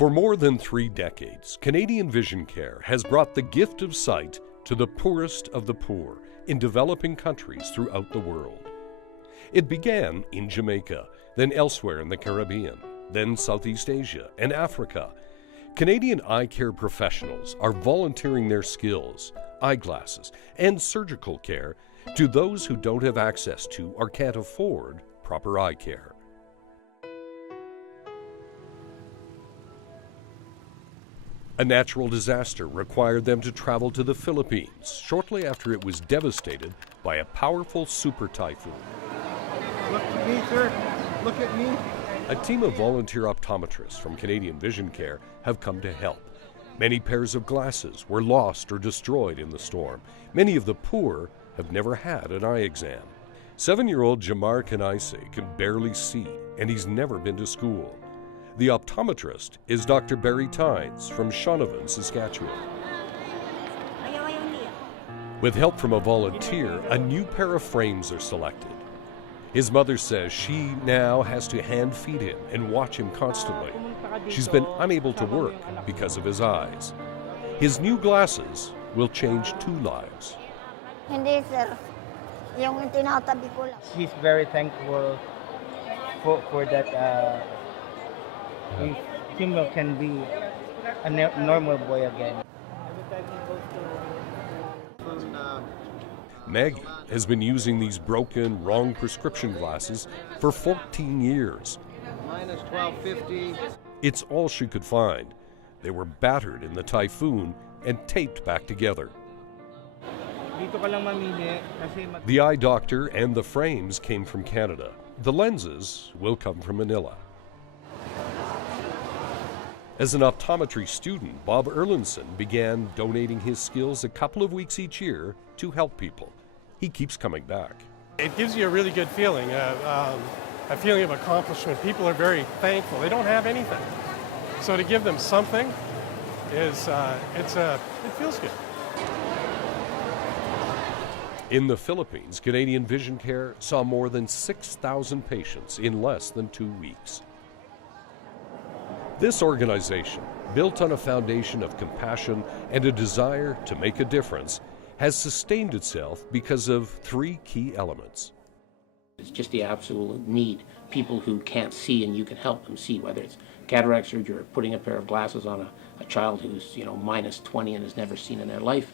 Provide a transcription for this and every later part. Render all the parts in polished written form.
For more than 3 decades, Canadian Vision Care has brought the gift of sight to the poorest of the poor in developing countries throughout the world. It began in Jamaica, then elsewhere in the Caribbean, then Southeast Asia and Africa. Canadian eye care professionals are volunteering their skills, eyeglasses, and surgical care to those who don't have access to or can't afford proper eye care. A natural disaster required them to travel to the Philippines shortly after it was devastated by a powerful super typhoon. Look at me, sir. Look at me. A team of volunteer optometrists from Canadian Vision Care have come to help. Many pairs of glasses were lost or destroyed in the storm. Many of the poor have never had an eye exam. 7-year-old Jamar Kanaise can barely see, and he's never been to school. The optometrist is Dr. Barry Tynes from Shaunavon, Saskatchewan. With help from a volunteer, a new pair of frames are selected. His mother says she now has to hand feed him and watch him constantly. She's been unable to work because of his eyes. His new glasses will change 2 lives. Hindi, sir. Yung tinatabi ko lang. He's very thankful for that. Kim can be a normal boy again. Maggie has been using these broken, wrong prescription glasses for 14 years. Minus 1250. It's all she could find. They were battered in the typhoon and taped back together. The eye doctor and the frames came from Canada. The lenses will come from Manila. As an optometry student, Bob Erlinson began donating his skills a couple of weeks each year to help people. He keeps coming back. It gives you a really good feeling, a feeling of accomplishment. People are very thankful. They don't have anything. So to give them something it feels good. In the Philippines, Canadian Vision Care saw more than 6,000 patients in less than 2 weeks. This organization, built on a foundation of compassion and a desire to make a difference, has sustained itself because of 3 key elements. It's just the absolute need. People who can't see and you can help them see, whether it's cataract surgery or putting a pair of glasses on a child who's minus 20 and has never seen in their life.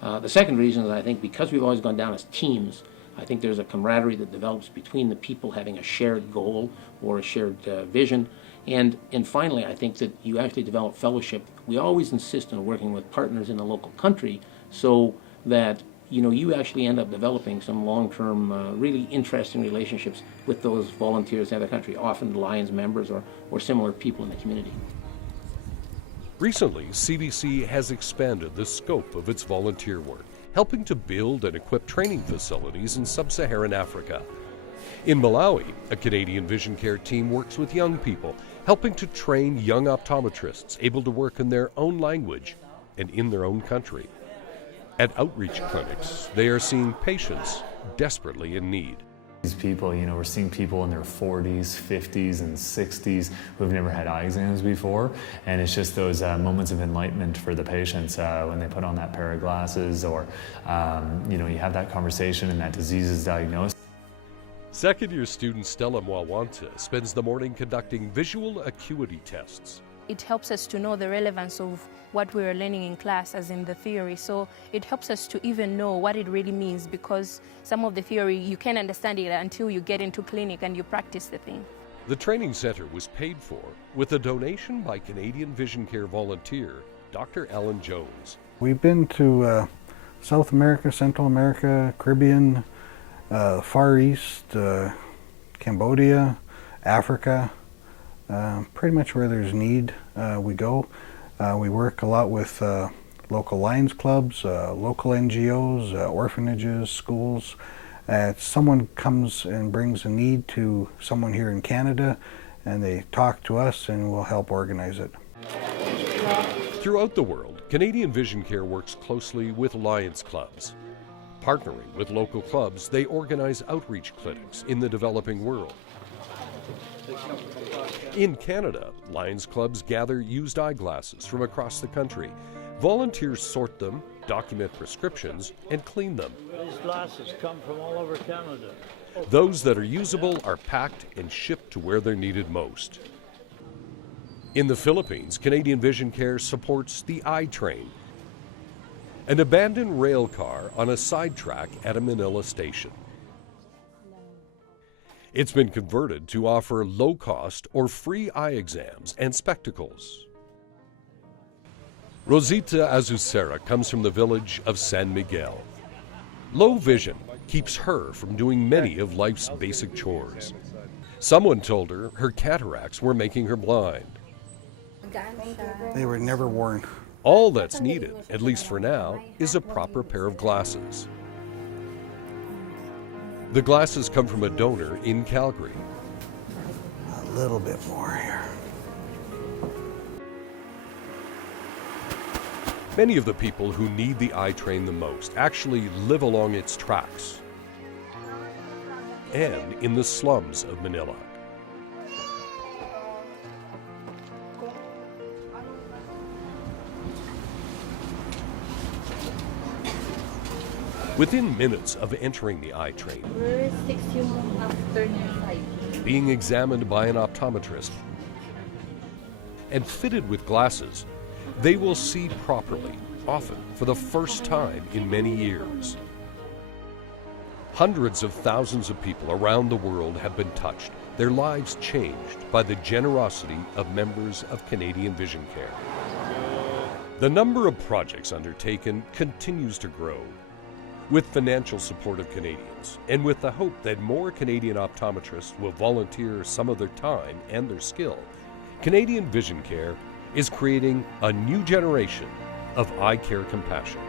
The second reason is I think because we've always gone down as teams, I think there's a camaraderie that develops between the people having a shared goal or a shared vision. And finally, I think that you actually develop fellowship. We always insist on working with partners in the local country so that you actually end up developing some long-term, really interesting relationships with those volunteers in the country, often Lions members or similar people in the community. Recently, CVC has expanded the scope of its volunteer work, helping to build and equip training facilities in sub-Saharan Africa. In Malawi, a Canadian Vision Care team works with young people, helping to train young optometrists able to work in their own language and in their own country. At outreach clinics, they are seeing patients desperately in need. These people, we're seeing people in their 40s, 50s, and 60s who have never had eye exams before, and it's just those moments of enlightenment for the patients when they put on that pair of glasses or, you have that conversation and that disease is diagnosed. Second-year student Stella Mwawanta spends the morning conducting visual acuity tests. It helps us to know the relevance of what we are learning in class, as in the theory. So it helps us to even know what it really means, because some of the theory, you can't understand it until you get into clinic and you practice the thing. The training center was paid for with a donation by Canadian Vision Care volunteer Dr. Alan Jones. We've been to South America, Central America, Caribbean, Far East, Cambodia, Africa. Pretty much where there's need, we go. We work a lot with local Lions clubs, local NGOs, orphanages, schools. If someone comes and brings a need to someone here in Canada, and they talk to us and we'll help organize it. Throughout the world, Canadian Vision Care works closely with Lions clubs. Partnering with local clubs, they organize outreach clinics in the developing world. In Canada, Lions clubs gather used eyeglasses from across the country. Volunteers sort them, document prescriptions, and clean them. These glasses come from all over Canada. Those that are usable are packed and shipped to where they're needed most. In the Philippines, Canadian Vision Care supports the I-Train, an abandoned rail car on a sidetrack at a Manila station. It's been converted to offer low-cost or free eye exams and spectacles. Rosita Azucera comes from the village of San Miguel. Low vision keeps her from doing many of life's basic chores. Someone told her her cataracts were making her blind. They were never worn. All that's needed, at least for now, is a proper pair of glasses. The glasses come from a donor in Calgary. A little bit more here. Many of the people who need the I-Train the most actually live along its tracks and in the slums of Manila. Within minutes of entering the I-Train, We're 6 yung afternoon 5. being examined by an optometrist, and fitted with glasses, they will see properly, often for the first time in many years. Hundreds of thousands of people around the world have been touched, their lives changed by the generosity of members of Canadian Vision Care. The number of projects undertaken continues to grow. With financial support of Canadians, and with the hope that more Canadian optometrists will volunteer some of their time and their skill, Canadian Vision Care is creating a new generation of eye care compassion.